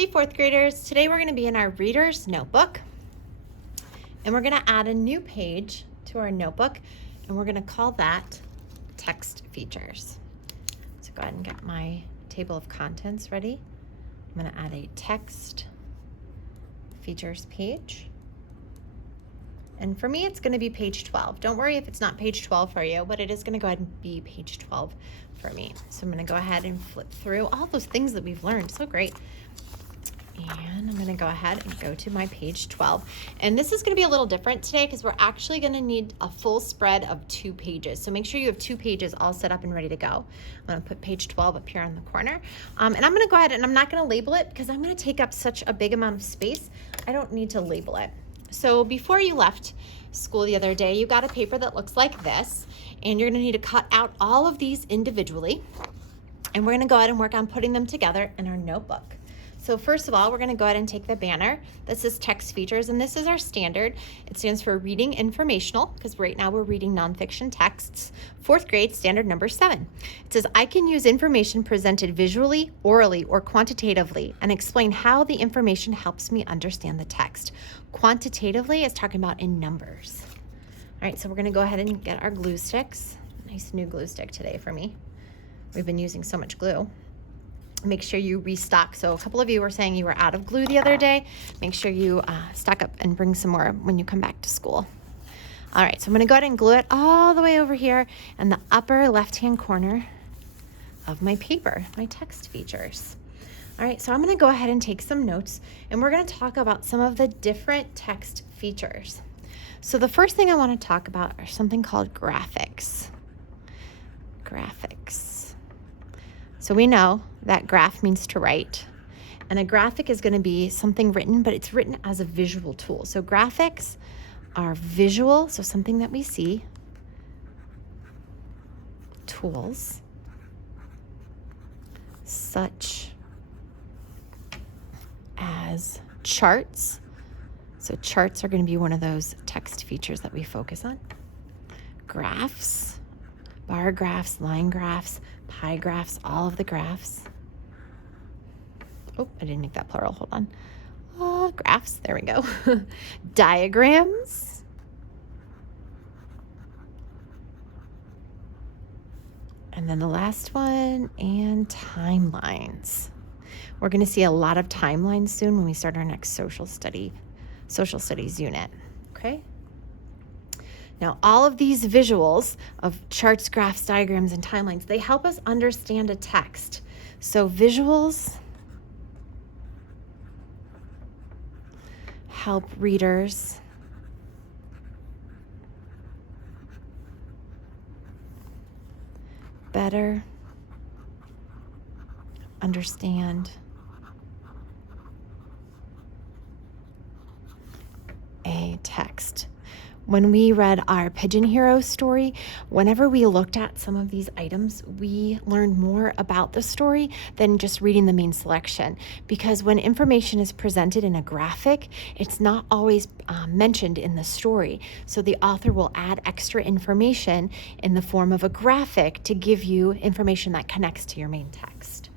Hey fourth graders, today we're going to be in our reader's notebook and we're going to add a new page to our notebook and we're going to call that text features. So go ahead and get my table of contents ready. I'm going to add a text features page. And for me, it's going to be page 12. Don't worry if it's not page 12 for you, but it is going to go ahead and be page 12 for me. So I'm going to go ahead and flip through all those things that we've learned. So great. And I'm going to go ahead and go to my page 12. And this is going to be a little different today because we're actually going to need a full spread of 2 pages. So make sure you have 2 pages all set up and ready to go. I'm going to put page 12 up here in the corner. And I'm going to go ahead and I'm not going to label it because I'm going to take up such a big amount of space. I don't need to label it. So before you left school the other day, you got a paper that looks like this, and you're going to need to cut out all of these individually. And we're going to go ahead and work on putting them together in our notebook. So first of all, we're going to go ahead and take the banner. This is text features, and this is our standard. It stands for reading informational, because right now we're reading nonfiction texts. 4th grade, standard number 7. It says, I can use information presented visually, orally, or quantitatively, and explain how the information helps me understand the text. Quantitatively is talking about in numbers. All right, so we're going to go ahead and get our glue sticks. Nice new glue stick today for me. We've been using so much glue. Make sure you restock. So a couple of you were saying you were out of glue the other day. Make sure you stock up and bring some more when you come back to school. All right, so I'm going to go ahead and glue it all the way over here in the upper left-hand corner of my paper, my text features. All right, so I'm going to go ahead and take some notes, and we're going to talk about some of the different text features. So the first thing I want to talk about are something called graphics. Graphics. So we know that graph means to write, and a graphic is going to be something written, but it's written as a visual tool. So graphics are visual, so something that we see, tools, such as charts. So charts are going to be one of those text features that we focus on. Graphs, bar graphs, line graphs, pie graphs, all of the graphs. Oh, I didn't make that plural. Hold on. Graphs. There we go. Diagrams. And then the last one, and timelines. We're going to see a lot of timelines soon when we start our next social studies unit. Okay? Now, all of these visuals of charts, graphs, diagrams, and timelines, they help us understand a text. So visuals help readers better understand a text. When we read our Pigeon Hero story, whenever we looked at some of these items, we learned more about the story than just reading the main selection. Because when information is presented in a graphic, it's not always mentioned in the story. So the author will add extra information in the form of a graphic to give you information that connects to your main text.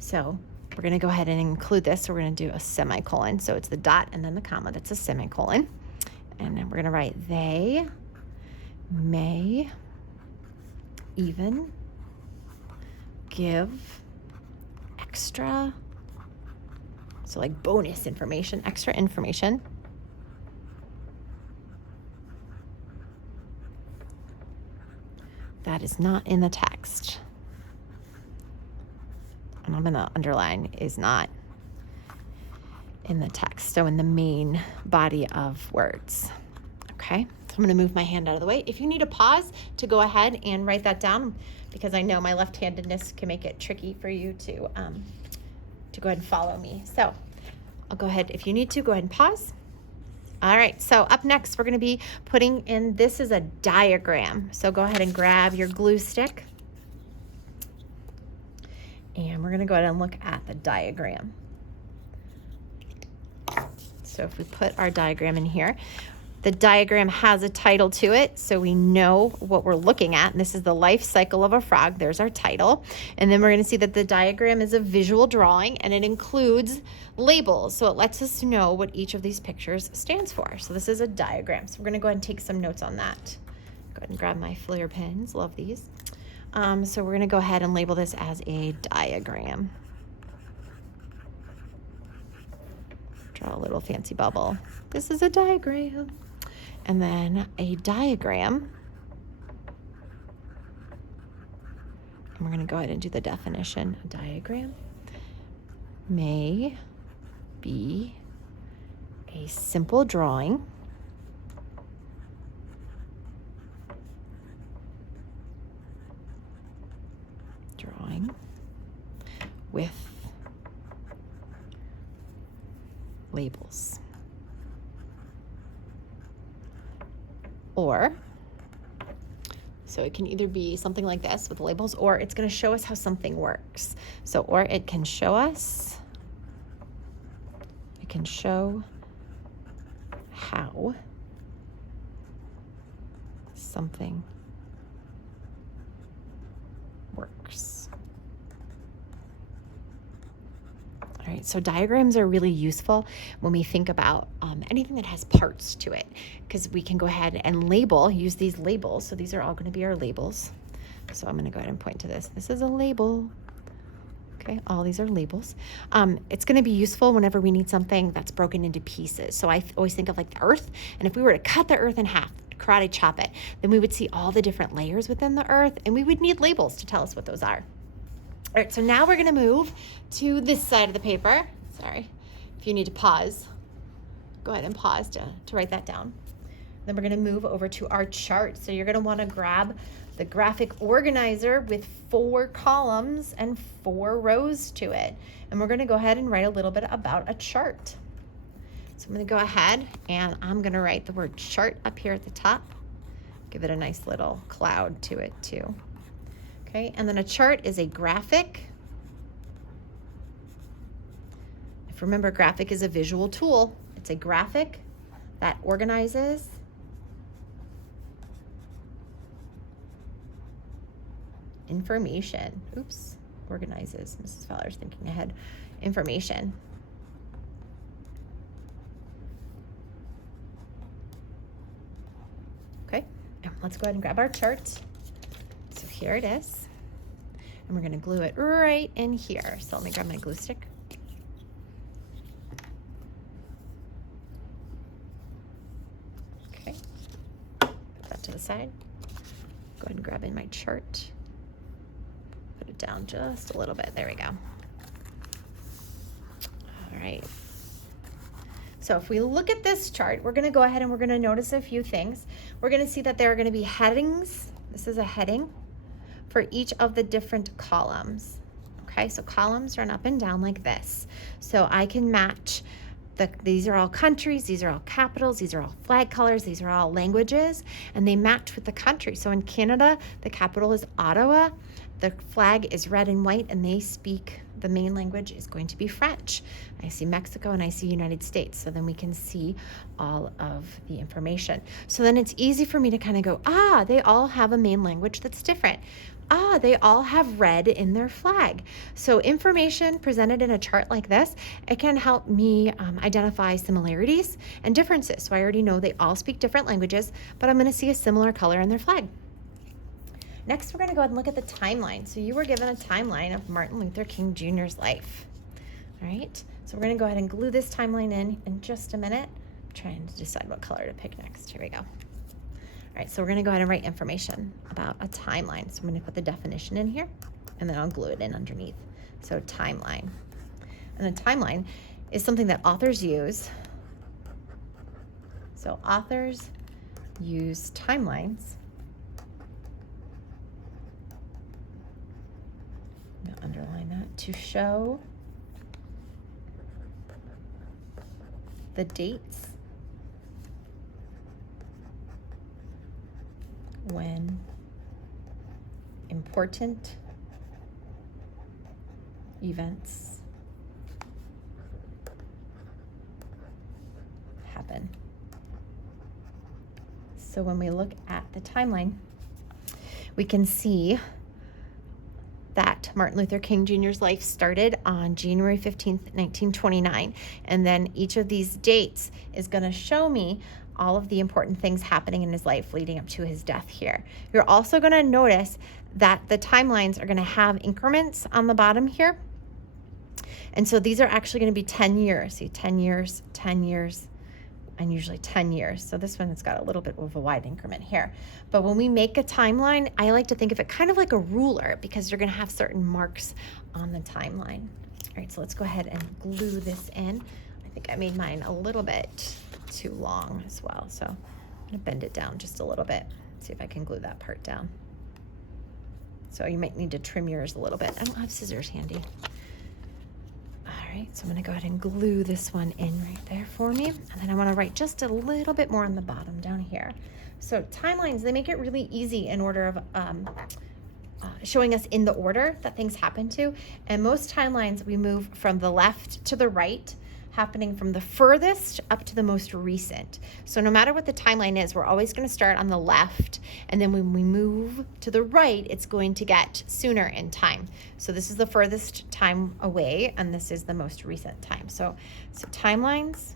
So we're going to go ahead and include this. So we're going to do a semicolon. So it's the dot and then the comma. That's a semicolon. And then we're going to write, they may even give extra, so like bonus information, extra information that is not in the text. And I'm going to underline is not in the text, so in the main body of words. Okay, so I'm going to move my hand out of the way. If you need a pause to go ahead and write that down, because I know my left-handedness can make it tricky for you to go ahead and follow me. So I'll go ahead, if you need to, go ahead and pause. All right, so up next, we're going to be putting in, this is a diagram. So go ahead and grab your glue stick. And we're going to go ahead and look at the diagram. So if we put our diagram in here, The diagram has a title to it, so we know what we're looking at. And this is the life cycle of a frog. There's our title. And then we're going to see that the diagram is a visual drawing, and it includes labels. So it lets us know what each of these pictures stands for. So this is a diagram. So we're going to go ahead and take some notes on that. Go ahead and grab my Flair pens. Love these. So we're going to go ahead and label this as a diagram. Draw a little fancy bubble. This is a diagram. And then a diagram. And we're going to go ahead and do the definition. A diagram may be a simple drawing with labels. Or, so it can either be something like this with labels, or it's going to show us how something works. So, or it can show us, it can show how something works. All right, so diagrams are really useful when we think about anything that has parts to it, because we can go ahead and label, use these labels. So these are all going to be our labels. So I'm going to go ahead and point to this. This is a label. Okay, all these are labels. It's going to be useful whenever we need something that's broken into pieces. So I always think of like the earth, and if we were to cut the earth in half, karate chop it, then we would see all the different layers within the earth, and we would need labels to tell us what those are. All right, so now we're going to move to this side of the paper. Sorry, if you need to pause, go ahead and pause to write that down. Then we're going to move over to our chart. So you're going to want to grab the graphic organizer with 4 columns and 4 rows to it. And we're going to go ahead and write a little bit about a chart. So I'm going to go ahead and I'm going to write the word chart up here at the top. Give it a nice little cloud to it too. Okay, and then a chart is a graphic. If remember, graphic is a visual tool. It's a graphic that organizes information. Oops, organizes. Mrs. Fowler's thinking ahead. Information. Okay, and let's go ahead and grab our chart. So here it is, and we're going to glue it right in here. So let me grab my glue stick. Okay, put that to the side. Go ahead and grab in my chart. Put it down just a little bit. There we go. All right. So if we look at this chart, we're going to go ahead and we're going to notice a few things. We're going to see that there are going to be headings. This is a heading for each of the different columns. Okay, so columns run up and down like this. So I can match these are all countries, these are all capitals, these are all flag colors, these are all languages, and they match with the country. So in Canada, the capital is Ottawa, the flag is red and white, and they speak, the main language is going to be French. I see Mexico and I see United States, so then we can see all of the information. So then it's easy for me to kind of go, they all have a main language that's different. They all have red in their flag. So information presented in a chart like this, it can help me identify similarities and differences. So I already know they all speak different languages, but I'm going to see a similar color in their flag. Next, we're going to go ahead and look at the timeline. So you were given a timeline of Martin Luther King Jr.'s life. All right, so we're going to go ahead and glue this timeline in just a minute. I'm trying to decide what color to pick next. Here we go. All right, so we're going to go ahead and write information about a timeline. So I'm going to put the definition in here, and then I'll glue it in underneath. So timeline. And the timeline is something that authors use. So authors use timelines. I'm going to underline that, to show the dates when important events happen. So when we look at the timeline, we can see that Martin Luther King Jr.'s life started on January 15th, 1929. And then each of these dates is going to show me all of the important things happening in his life leading up to his death here. You're also going to notice that the timelines are going to have increments on the bottom here. And so these are actually going to be 10 years. See, 10 years, 10 years, and usually 10 years. So this one has got a little bit of a wide increment here. But when we make a timeline, I like to think of it kind of like a ruler because you're going to have certain marks on the timeline. All right, so let's go ahead and glue this in. I think I made mine a little bit too long as well. So I'm going to bend it down just a little bit. See if I can glue that part down. So you might need to trim yours a little bit. I don't have scissors handy. All right, so I'm going to go ahead and glue this one in right there for me. And then I want to write just a little bit more on the bottom down here. So timelines, they make it really easy in order of showing us in the order that things happen to. And most timelines, we move from the left to the right, happening from the furthest up to the most recent. So no matter what the timeline is, we're always going to start on the left, and then when we move to the right, it's going to get sooner in time. So this is the furthest time away, and this is the most recent time. So timelines.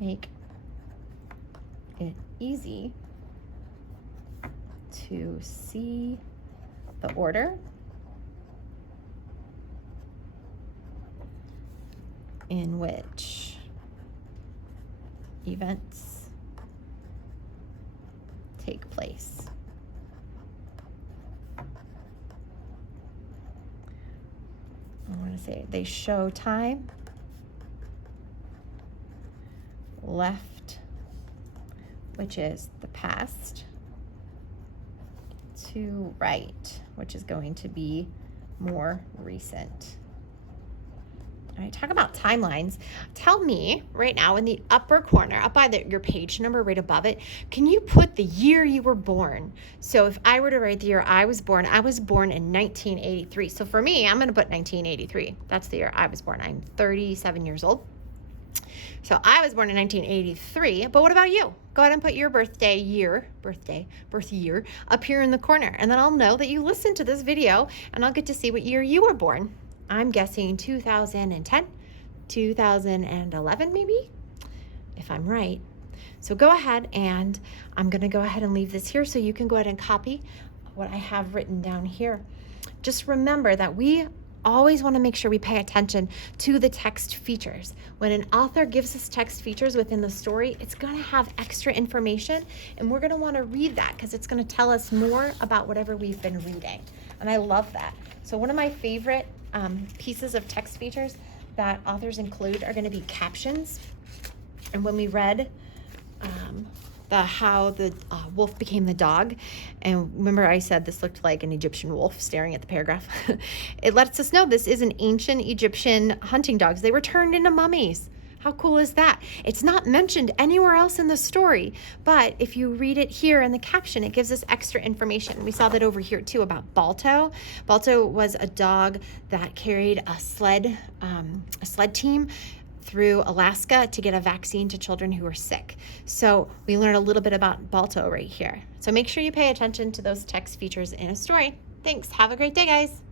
Make it easy to see the order in which events take place. I want to say they show time left, which is the past, to right, which is going to be more recent. All right, talk about timelines. Tell me right now in the upper corner, up by your page number right above it, can you put the year you were born? So if I were to write the year I was born in 1983. So for me, I'm going to put 1983. That's the year I was born. I'm 37 years old. So I was born in 1983, but what about you? Go ahead and put your birth year up here in the corner, and then I'll know that you listened to this video, and I'll get to see what year you were born. I'm guessing 2010, 2011 maybe, if I'm right. So go ahead, and I'm going to go ahead and leave this here so you can go ahead and copy what I have written down here. Just remember that we always want to make sure we pay attention to the text features. When an author gives us text features within the story, it's going to have extra information, and we're going to want to read that because it's going to tell us more about whatever we've been reading. And I love that. So one of my favorite pieces of text features that authors include are going to be captions. And when we read how the wolf became the dog, and remember I said this looked like an Egyptian wolf staring at the paragraph. It lets us know this is an ancient Egyptian hunting dogs. They were turned into mummies. How cool is that? It's not mentioned anywhere else in the story, but if you read it here in the caption, it gives us extra information. We saw that over here too about Balto. Balto was a dog that carried a sled team through Alaska to get a vaccine to children who are sick. So we learned a little bit about Balto right here. So make sure you pay attention to those text features in a story. Thanks. Have a great day, guys.